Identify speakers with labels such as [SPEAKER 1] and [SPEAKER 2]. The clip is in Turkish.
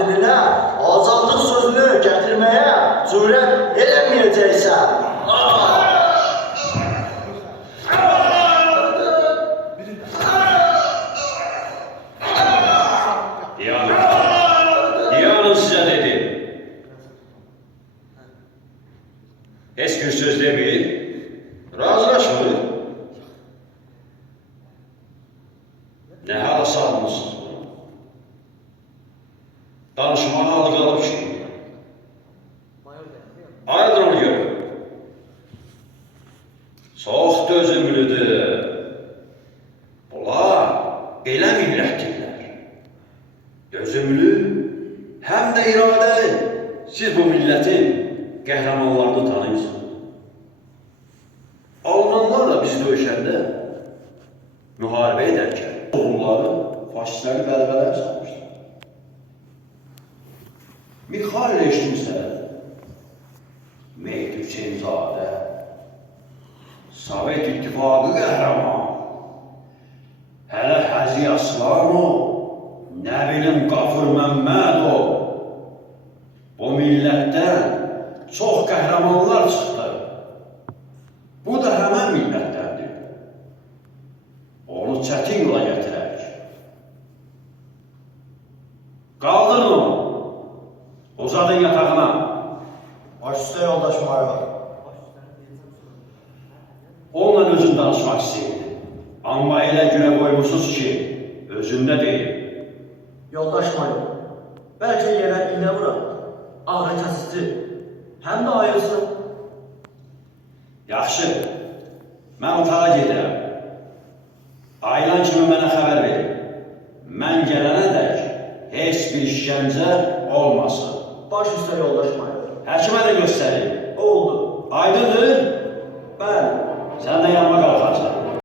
[SPEAKER 1] dilinə azadlıq sözünü
[SPEAKER 2] yani size dedim. Heç bir söz demeyin. Razılaşmayın. Ne hala sağlamışsınız bunu? Danışmana alı kalıp çıkıyor. Aydın onu gör. Çox dözümlüdür. Bunlar belə millətdirlər. Dözümlü, həm də iradəli. Siz bu millətin qəhrəmanlarını tanıyırsınız. Almanlar da biz döyüşəndə müharibə edərkən Mikhail eşitmişsə, Mehdi Hüseynzadə, Sovet İttifaqı qəhrəman, hələ Həzi Aslanov, nə bilim Qafur Məmmədov, bu millətdən çox qəhrəmanlar çıxdı. Bu da həmən millətdəndir. Onu çətin yola gətirək. Qaldırın. Uzadın yatağına.
[SPEAKER 3] Baş üstə yoldaş Mayo.
[SPEAKER 2] Onunla özün danışmaq istəyirdim. Amma elə günə qoymusunuz ki, özündə deyil.
[SPEAKER 3] Yoldaş Mayo. Bəlkə yerə iynə vura. Ağrı kəsici. Həm də ayılsın.
[SPEAKER 2] Yaxşı, mən otağa gedirəm. Ayılan kimi mənə xəbər verin. Mən gələnə dək heç bir işgəncə olmasın
[SPEAKER 3] baş üstə yoldaşım ayrılır.
[SPEAKER 2] Həkimə də göstərir.
[SPEAKER 3] O oldu.